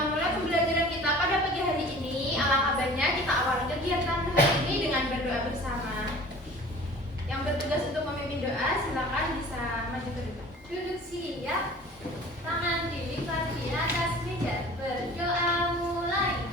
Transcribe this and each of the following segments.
memulai pembelajaran kita pada pagi hari ini, alangkah baiknya kita awali kegiatan hari ini dengan berdoa bersama. Yang bertugas untuk memimpin doa, silakan bisa maju ke depan. Duduk sini ya. Tangan dilipat di atas meja. Berdoa mulai.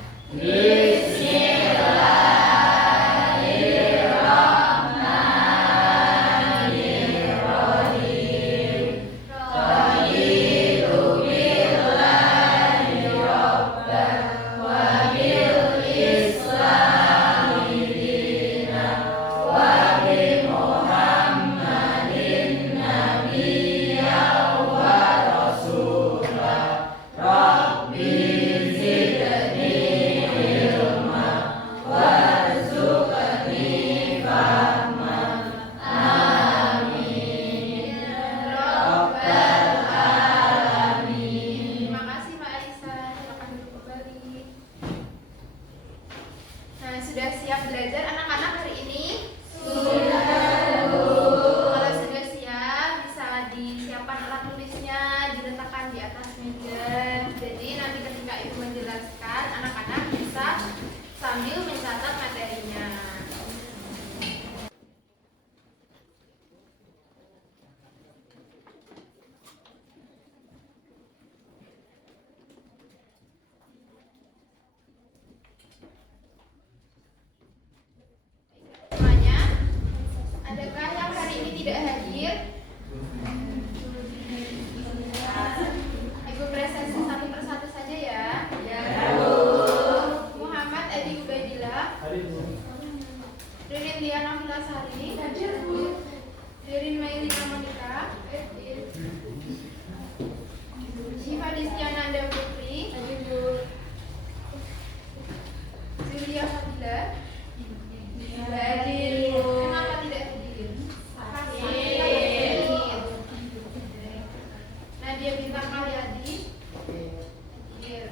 Sudah siap belajar anak-anak hari ini? Sudah. Kalau sudah siap, bisa disiapkan alat tulisnya, diletakkan di atas meja. Jadi nanti ketika ibu menjelaskan, anak-anak bisa sambil mencatat materinya. Adakah yang hari ini tidak hadir? Ibu presentasi satu persatu saja ya. Ya. Muhammad Edi Ubaidillah. Ririn Diana Filasari. Hadir Bu. Ririn Mailina Monika. Syifa Distiananda Putri. Hadir Bu. Julia Fadila. Hadir Bu. Kenapa tidak hadir? Nadia Bintang Karyadi. Hadir.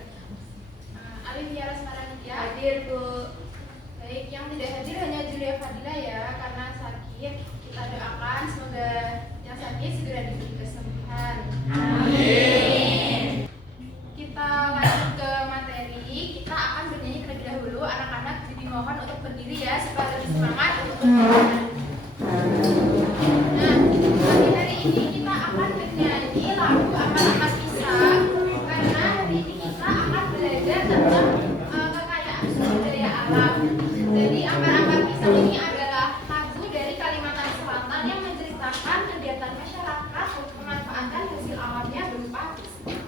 Alif Tiara Smarantia. Hadir Bu. Baik, yang tidak hadir hanya Julia Fadila ya, karena sakit. Kita doakan semoga yang sakit segera diberi kesembuhan. Amin. Kita lanjut ke materi. Kita akan bernyanyi terlebih dahulu. Anak-anak dimohon untuk berdiri ya supaya lebih semangat untuk bernyanyi. Nah, pagi hari ini kita akan bernyanyi lagu Amal-Amal Pisang, karena hari ini kita akan belajar tentang kekayaan sumber daya alam. Jadi Amal-Amal Pisang ini adalah lagu dari Kalimantan Selatan yang menceritakan kegiatan masyarakat untuk memanfaatkan hasil alamnya berupa pisang.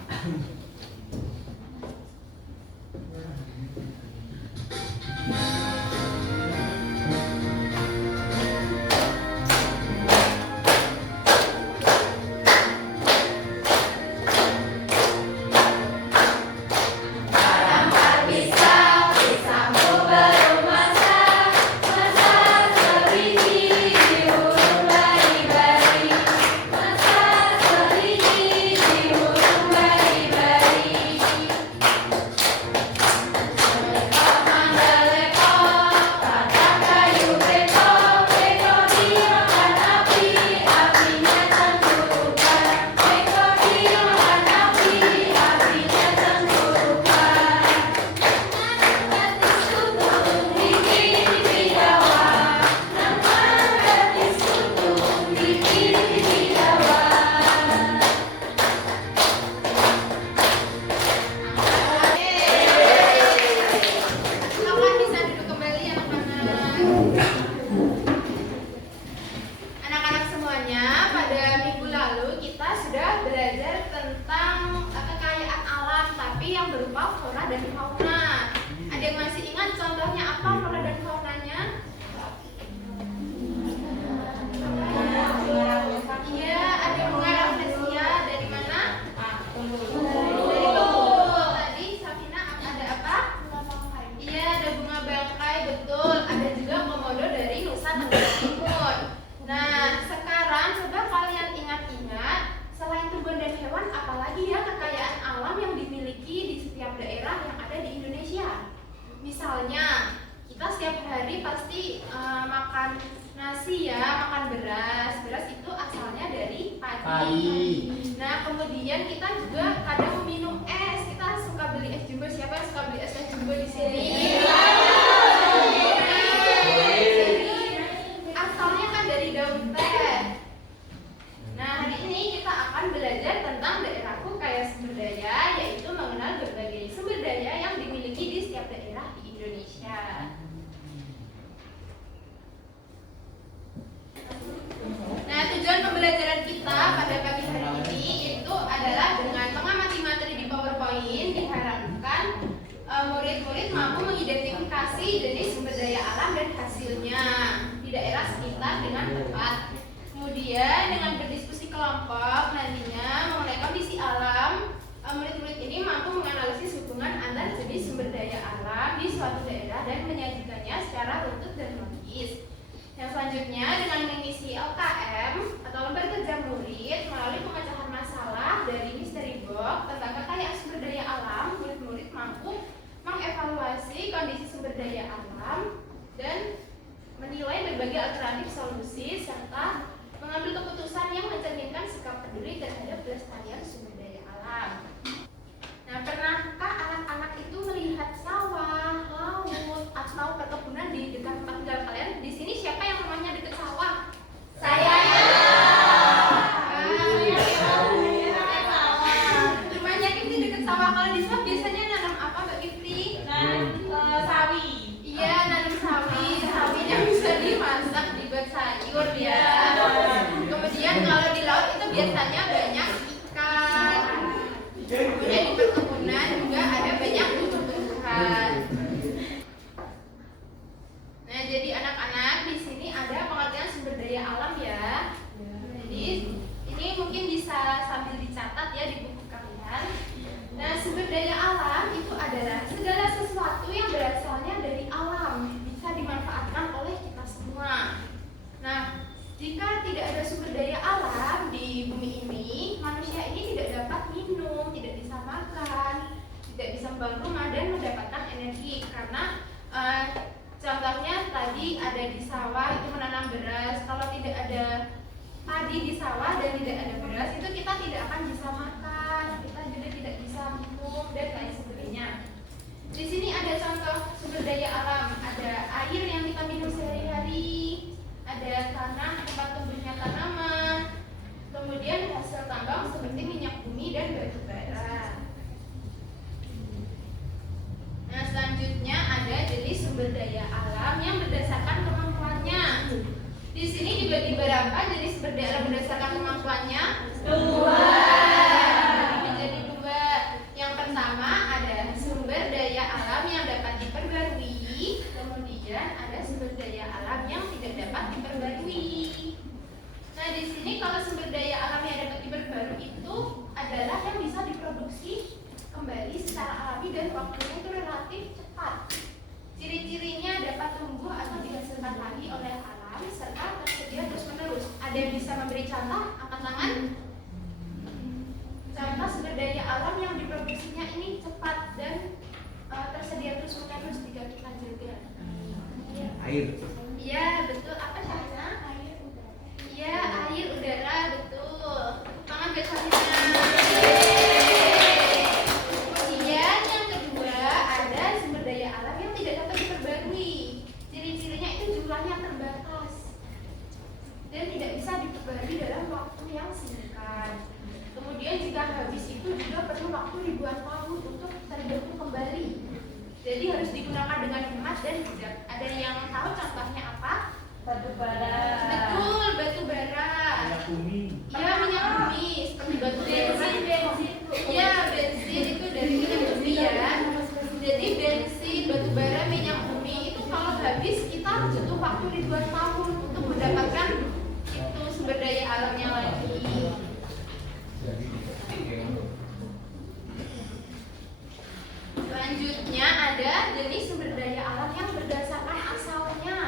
Anak-anak semuanya, pada minggu lalu kita sudah belajar tentang kekayaan alam, tapi yang berupa flora dan fauna. Ada yang masih ingat contohnya apa flora dan faunanya? Iya, ada bunga rafflesia. Dari mana? Dari Bengkulu. Tadi Safina ada apa? Iya, ada bunga bangkai, betul. Ada juga komodo dari Nusa Tenggara Timur. Nah, sekarang coba kalian ingat-ingat, selain tumbuhan dan hewan, apalagi ya kekayaan alam yang dimiliki di setiap daerah yang ada di Indonesia? jenis sumber daya alam dan hasilnya di daerah sekitar dengan tepat. Kemudian dengan berdiskusi kelompok nantinya mengenai kondisi alam, murid-murid ini mampu menganalisis hubungan antar jenis sumber daya alam di suatu daerah dan menyajikannya secara runtut dan logis. Yang selanjutnya dengan mengisi LKM atau lembar kerja murid melalui pemecahan masalah dari misteri box tentang kekayaan sumber daya alam, murid-murid mampu mengevaluasi kondisi sumber daya alam dan menilai berbagai alternatif solusi serta mengambil keputusan yang mencerminkan sikap peduli terhadap pelestarian sumber daya alam. Nah, pernahkah anak-anak itu melihat sawah, laut, atau perkebunan di dekat tempat tinggal kalian? Di sini siapa yang rumahnya dekat sawah? Saya. Rumahnya Kifli dekat sawah. Kalau di sawah biasanya nanam apa, Mbak Kifli? Sawi. Iya, nanam sawi. Sawinya bisa dimasak, dibuat sayur ya. Kemudian kalau di laut itu biasanya banyak ikan. Kemudian di perkebunan juga ada banyak tumbuh-tumbuhan. Nah, jadi anak-anak di sini ada pengertian sumber daya alam ya. Jadi ini mungkin bisa sambil dicatat ya di buku kalian. Nah, sumber daya alam itu adalah segala sesuatu yang berasalnya dari alam, bisa dimanfaatkan oleh kita semua. Nah, jika tidak ada sumber daya alam di bumi ini, manusia ini tidak dapat minum, tidak bisa makan, tidak bisa membangun rumah dan mendapatkan energi. Karena contohnya tadi ada di sawah itu menanam beras. Kalau tidak ada padi di sawah dan tidak ada beras, itu kita tidak akan bisa makan, kita juga tidak bisa minum dan lain sebagainya. Di sini ada contoh sumber daya alam, ada air yang kita minum sehari-hari, ada tanah tempat tumbuhnya tanaman, kemudian hasil tambang seperti minyak bumi dan batu bara. Nah, selanjutnya ada jenis sumber daya alam yang berdasarkan kemampuannya. Di sini dibagi berapa jenis sumber daya alam berdasarkan kemampuannya? Dua. Menjadi dua. Yang pertama ada sumber daya alam yang dapat diperbarui, kemudian ada sumber daya alam yang tidak dapat diperbarui. Nah, di sini kalau sumber daya alam yang dapat diperbarui itu adalah yang bisa diproduksi kembali secara alami dan waktunya itu relatif cepat. Ciri-cirinya dapat tumbuh atau dihasilkan lagi oleh alam serta tersedia terus-menerus. Ada yang bisa memberi contoh? Angkat tangan. Contoh sumber daya alam yang diproduksinya ini cepat dan tersedia terus-menerus jika kita jaga. Air. Iya, betul. Apa contohnya? Air, udara. Iya, air, udara, betul. Tangan biasanya. Kemudian yang kedua ada sumber daya alam yang tidak dapat diperbarui. Ciri-cirinya itu jumlahnya terbatas dan tidak bisa diperbarui dalam waktu yang singkat. Kemudian jika habis itu juga perlu waktu ribuan tahun untuk terbentuk kembali. Jadi harus digunakan dengan hemat dan bijak. Ada yang tahu contohnya apa? Batu bara. Betul, batu bara. Minyak bumi. Iya, minyak bumi seperti batu bara. Iya, bensin itu dari minyak bumi ya. Jadi bensin, batu bara, minyak bumi itu kalau habis kita butuh waktu ribuan tahun untuk mendapatkan itu sumber daya alamnya lagi. Selanjutnya ada jenis sumber daya alam yang berdasarkan asalnya.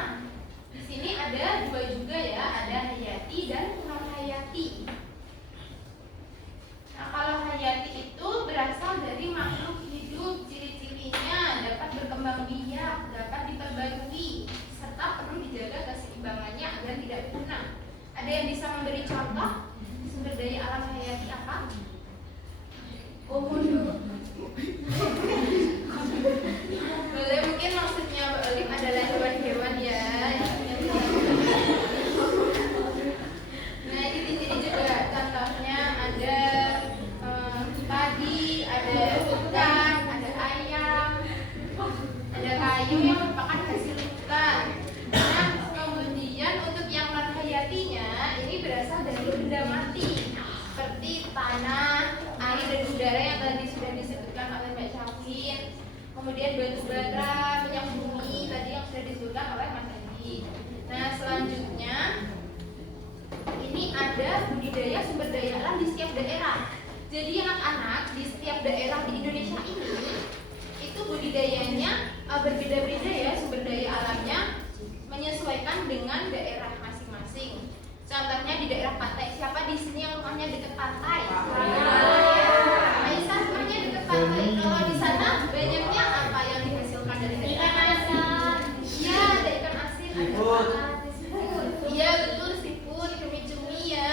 Di sini ada dua juga ya, ada hayati dan non hayati. Nah, kalau hayati itu berasal dari makhluk hidup, ciri-cirinya dapat berkembang biak, dapat diperbarui, serta perlu dijaga keseimbangannya agar tidak punah. Ada yang bisa memberi contoh sumber daya alam hayati apa? Komodo. Boleh, mungkin maksudnya Mbak Olive adalah hewan-hewan ya. Nah, di sini juga contohnya ada padi, ada hutan, ada ayam, ada kayu yang merupakan hasil hutan. Nah, kemudian untuk yang non hayatinya ini berasal dari benda mati seperti tanah, air dan udara yang tadi sudah disebutkan oleh Mbak Syafin. Kemudian batu bara, minyak bumi, tadi yang sudah disebutkan oleh Mas Edi. Nah, selanjutnya ini ada budidaya sumber daya alam di setiap daerah. Jadi anak-anak di setiap daerah di Indonesia ini itu budidayanya berbeda-beda ya, sumber daya alamnya menyesuaikan dengan daerah masing-masing. Contohnya di daerah pantai, siapa di sini yang rumahnya dekat pantai? Aisyah rumahnya dekat pantai. Kalau di sana banyaknya apa yang dihasilkan dari ikan asin? Iya, ada ikan asin. Iya betul, seafood, cumi-cumi ya.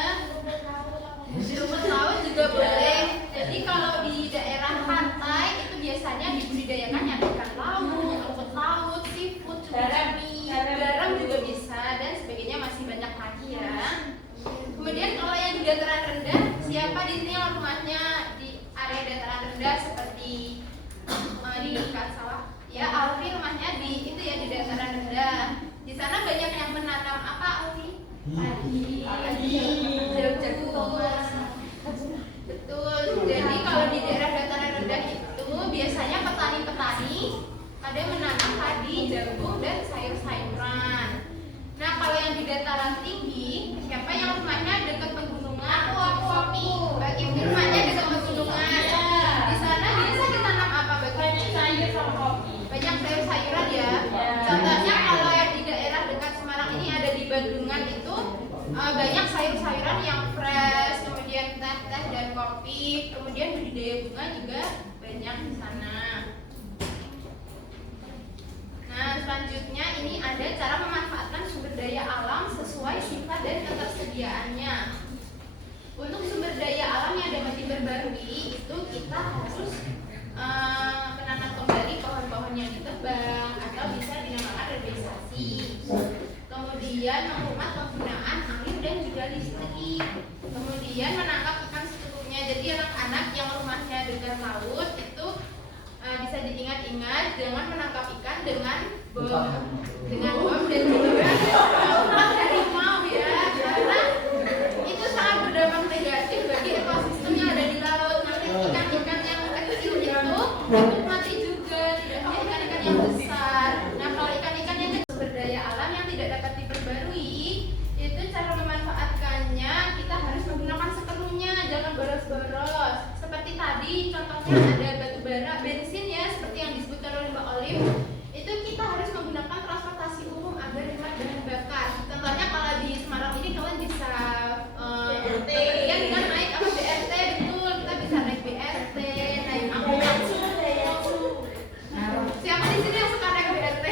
Rumput laut juga boleh. Jadi kalau di daerah pantai itu biasanya dibudidayakan yang ikan laut, rumput laut, seafood, cumi-cumi, garam juga bisa dan sebagainya, masih banyak lagi ya. Kemudian kalau yang di dataran rendah, siapa di sini yang rumahnya di area dataran rendah seperti di dekat sawah? Ya, Alfi rumahnya di itu ya, di dataran rendah. Di sana banyak yang menanam apa, Alfi? Padi, jagung. Betul. Jadi kalau di daerah dataran rendah itu biasanya petani-petani ada menanam padi, jagung dan sayur-sayuran. Nah, kalau yang di dataran tinggi, siapa yang rumahnya dekat pegunungan? Aku. Bagi rumahnya dekat pegunungan. Di sana biasa ditanam apa, Bagi? Banyak sayur sama kopi. Banyak sayur-sayuran ya. Contohnya kalau yang di daerah dekat Semarang ini ada di Bandungan itu banyak sayur-sayuran yang fresh, kemudian teh-teh dan kopi, kemudian budidaya bunga juga banyak di sana. Nah, selanjutnya ini ada cara memanfaatkan sumber daya alam sesuai sifat dan ketersediaannya. Untuk sumber daya alam yang dapat diperbarui itu kita harus menanam kembali pohon-pohon yang ditebang atau bisa dinamakan reboisasi. Kemudian menghemat penggunaan air dan juga listrik. Kemudian menangkap ikan secukupnya. Jadi anak-anak yang rumahnya dekat laut itu bisa diingat-ingat jangan menangkap ikan dengan bom dan juga umpan harimau ya, karena itu sangat berdampak negatif bagi ekosistem yang ada di laut. Nanti ikan-ikan yang kecil itu mati juga, tidak hanya ikan-ikan yang besar. Nah, kalau ikan-ikan yang sumber daya alam yang tidak dapat diperbarui, itu cara memanfaatkannya kita harus menggunakan sepenuhnya, jangan boros-boros. Seperti tadi contohnya ada batu bara, bensin ya, seperti yang disebutkan oleh Mbak Olive. Itu kita harus menggunakan transportasi umum agar hemat bahan bakar. Contohnya kalau di Semarang ini kalian bisa bepergian dengan naik apa BRT, betul, kita bisa naik BRT, naik angkutan. Siapa di sini yang suka naik BRT?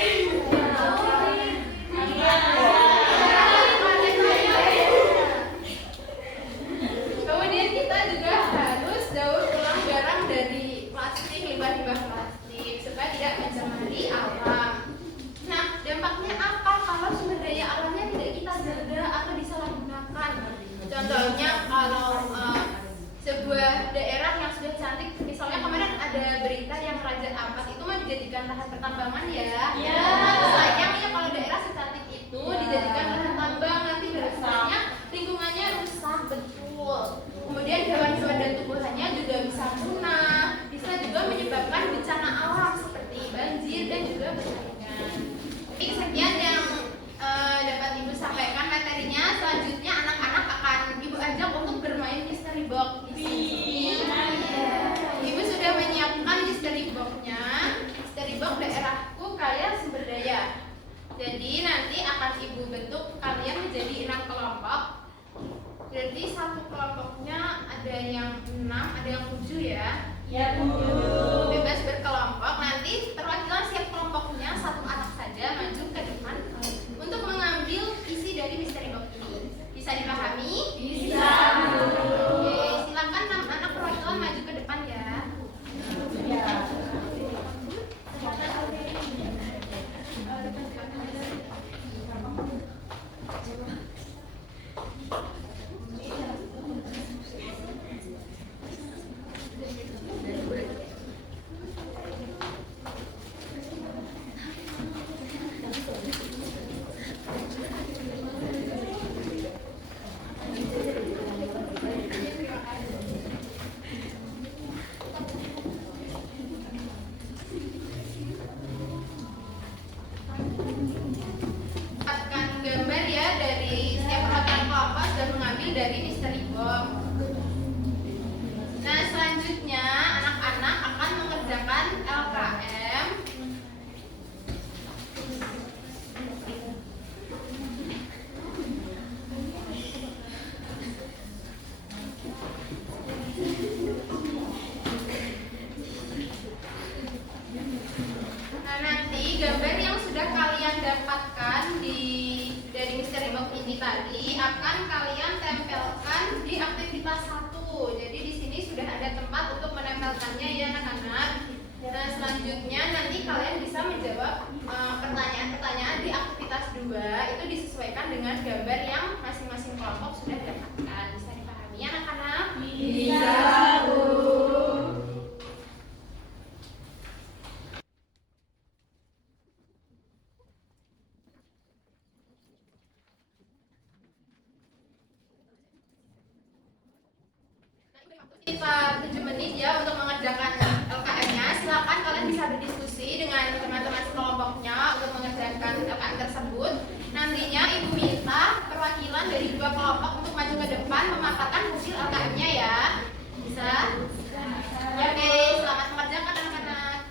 Kemudian kita juga harus daur ulang barang dari plastik, limbah-limbah plastik supaya tidak mencemari alam. Nah, dampaknya apa kalau sumber daya alamnya tidak kita jaga atau disalahgunakan? Contohnya kalau sebuah daerah yang sudah cantik, misalnya kemarin ada berita yang Raja Ampat itu mau dijadikan lahan pertambangan ya. Sayang ya kalau daerah secantik itu dijadikan lahan tambang, nanti berasanya lingkungannya rusak, betul. Kemudian hewan-hewan dan tumbuhannya juga bisa punah, bisa juga menyebabkan bencana alam seperti banjir dan juga kekeringan. Baik, sekian yang dapat Ibu sampaikan materinya. Selanjutnya anak-anak akan Ibu ajak untuk bermain mystery box di sini. Ibu sudah menyiapkan mystery box-nya. Mystery box daerahku kaya sumber daya. Jadi nanti akan Ibu bentuk kalian menjadi 6 kelompok. Jadi satu kelompoknya ada yang 6, ada yang 7 ya. Ya, Bu. Bebas berkelompok. Nanti perwakilan setiap kelompoknya satu anak saja maju ke depan untuk mengambil isi dari mystery box ini. Bisa dipahami? Bisa. Oke, silakan 6 anak perwakilan maju ke depan ya. dari misteri box. Nah, selanjutnya anak-anak akan mengerjakan LKM. Nah, nanti gambar yang sudah kalian dapatkan dari misteri box ini tadi akan kalian tempelkan di aktivitas 1. Jadi di sini sudah ada tempat untuk menempelkannya ya anak-anak. Nah, selanjutnya nanti kalian bisa menjawab pertanyaan-pertanyaan di aktivitas 2. Itu disesuaikan dengan gambar yang masing-masing kelompok sudah dapatkan. Bisa dipahami ya anak-anak? Bisa, Bu. Kita 7 menit ya untuk mengerjakan LKM-nya. Silakan kalian bisa berdiskusi dengan teman-teman sekelompoknya untuk mengerjakan LKM tersebut. Nantinya Ibu minta perwakilan dari 2 kelompok untuk maju ke depan memaparkan hasil LKM-nya ya. Bisa? Oke, selamat mengerjakan anak-anak.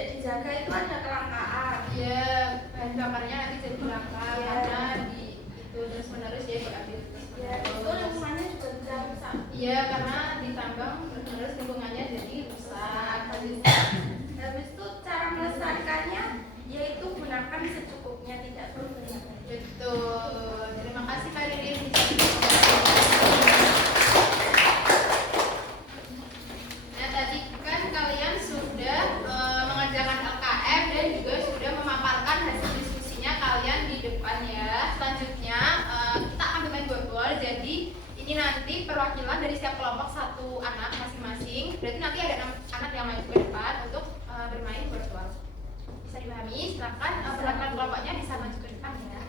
tidak dijaga itu ada kelangkaan. Ya, bahan bakarnya nanti jadi langka karena di itu terus menerus ya berarti terus Ya, itu menerus. lingkungannya juga bisa rusak. Iya, karena ditambang terus menerus lingkungannya jadi rusak. Habis itu cara melestarikannya yaitu gunakan secukupnya, tidak berlebihan. Betul. Terima kasih Kak Ririn. Nah, tadi kan kalian sudah mengerjakan LKM dan juga sudah memaparkan hasil diskusinya kalian di depan ya. Selanjutnya kita akan bermain board. Jadi ini nanti perwakilan dari setiap kelompok satu anak masing-masing. Berarti nanti ada 6 anak yang maju ke depan untuk bermain virtual. Bisa dipahami? Silakan perwakilan kelompoknya bisa maju ke depan ya.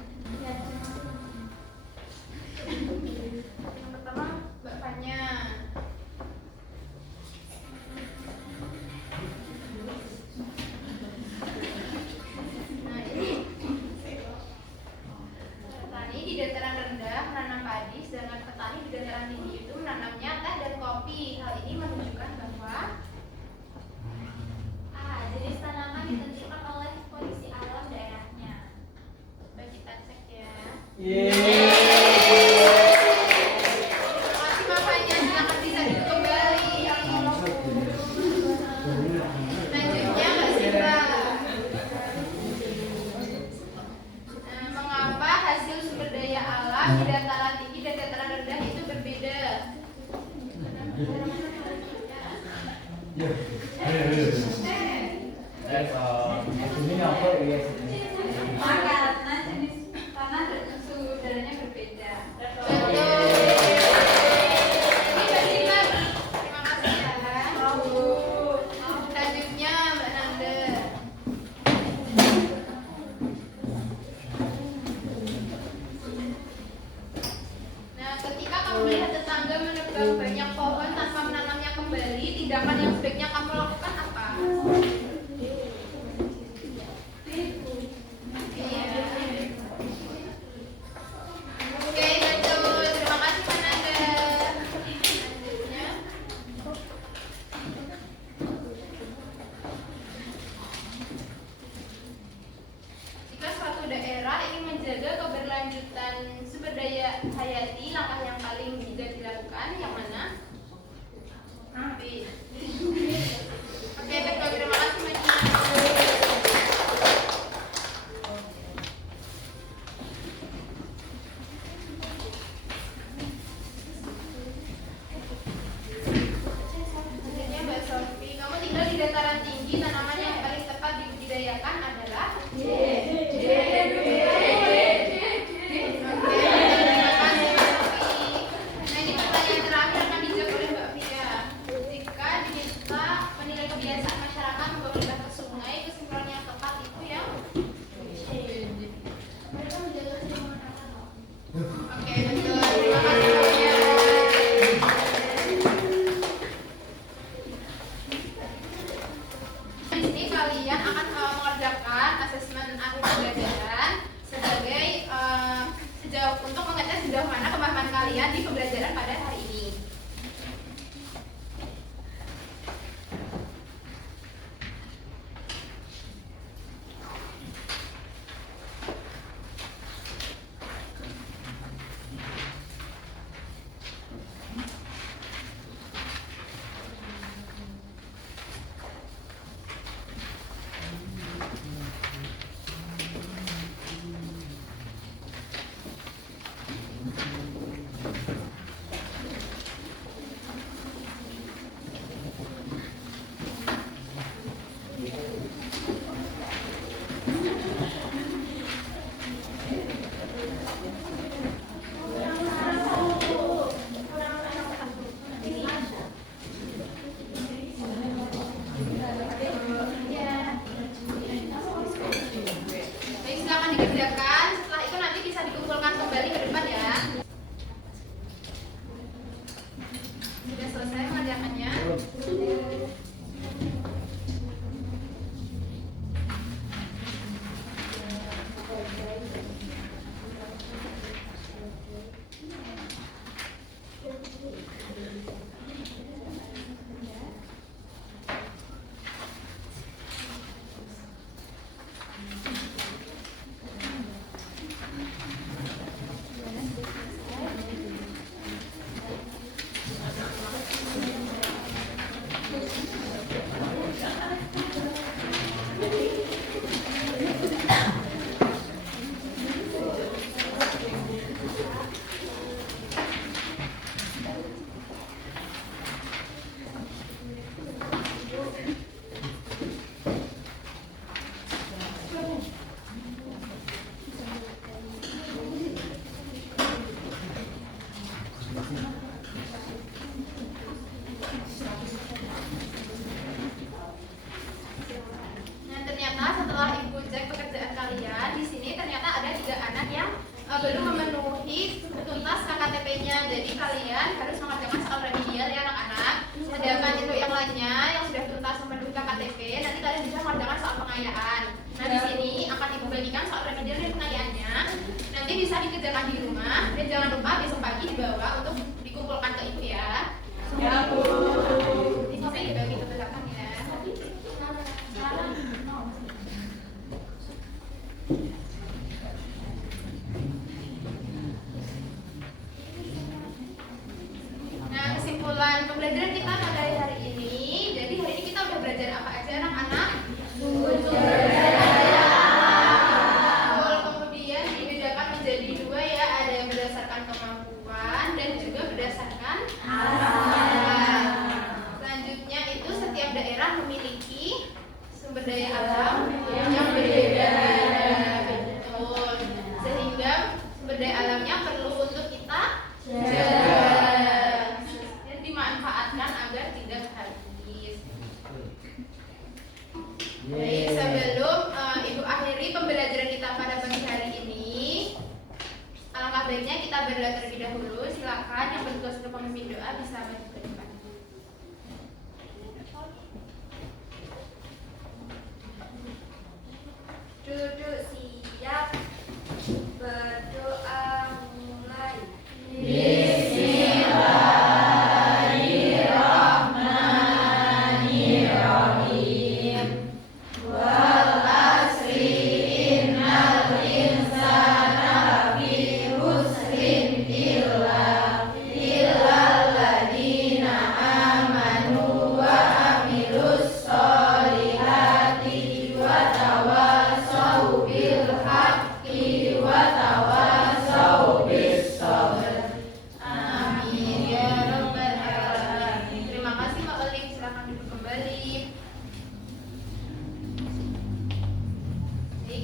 Yang pertama Mbak Fanya. Nah ini petani di dataran rendah menanam padi, sedangkan petani di dataran tinggi itu menanamnya teh dan kopi. Hal ini menunjukkan bahwa jenis tanaman ditentukan oleh kondisi alam daerahnya. Coba kita cek ya. Yeay. Terima kasih Mbak Fanya, silakan bisa duduk kembali. Selanjutnya Mbak Sindra. Mengapa hasil sumber daya alam di dataran tinggi dan dataran rendah itu berbeda? Ini apa ya? Karena jenis tanah dan Suhu udaranya berbeda. Betul. Ini Mbak Sindra. Terima kasih ya. Selanjutnya Mbak Nanda. Nah, ketika kamu melihat tetangga menebang banyak pohon tanpa menanamnya kembali, tindakan yang sebaiknya kamu lakukan apa? Iya.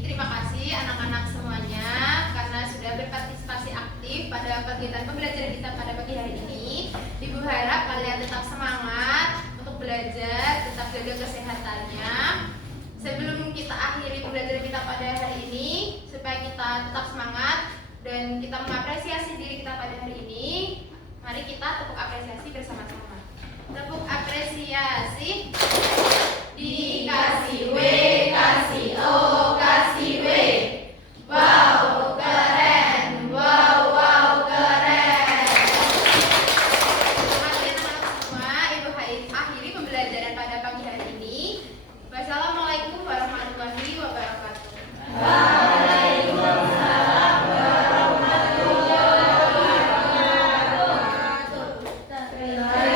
terima kasih anak-anak semuanya karena sudah berpartisipasi aktif pada kegiatan pembelajaran kita pada pagi hari ini. Ibu harap kalian tetap semangat untuk belajar, tetap jaga kesehatannya. Sebelum kita akhiri pembelajaran kita pada hari ini, supaya kita tetap semangat dan kita mengapresiasi diri kita pada hari ini, mari kita tepuk apresiasi bersama-sama. Tepuk apresiasi. Dikasih W, kasih O, kasih W. Wow, keren. Wow, wow, keren. Selamat ya teman-teman semua. Ibu akhiri pembelajaran pada pagi hari ini. Wassalamualaikum warahmatullahi wabarakatuh. Waalaikumsalam warahmatullahi wabarakatuh.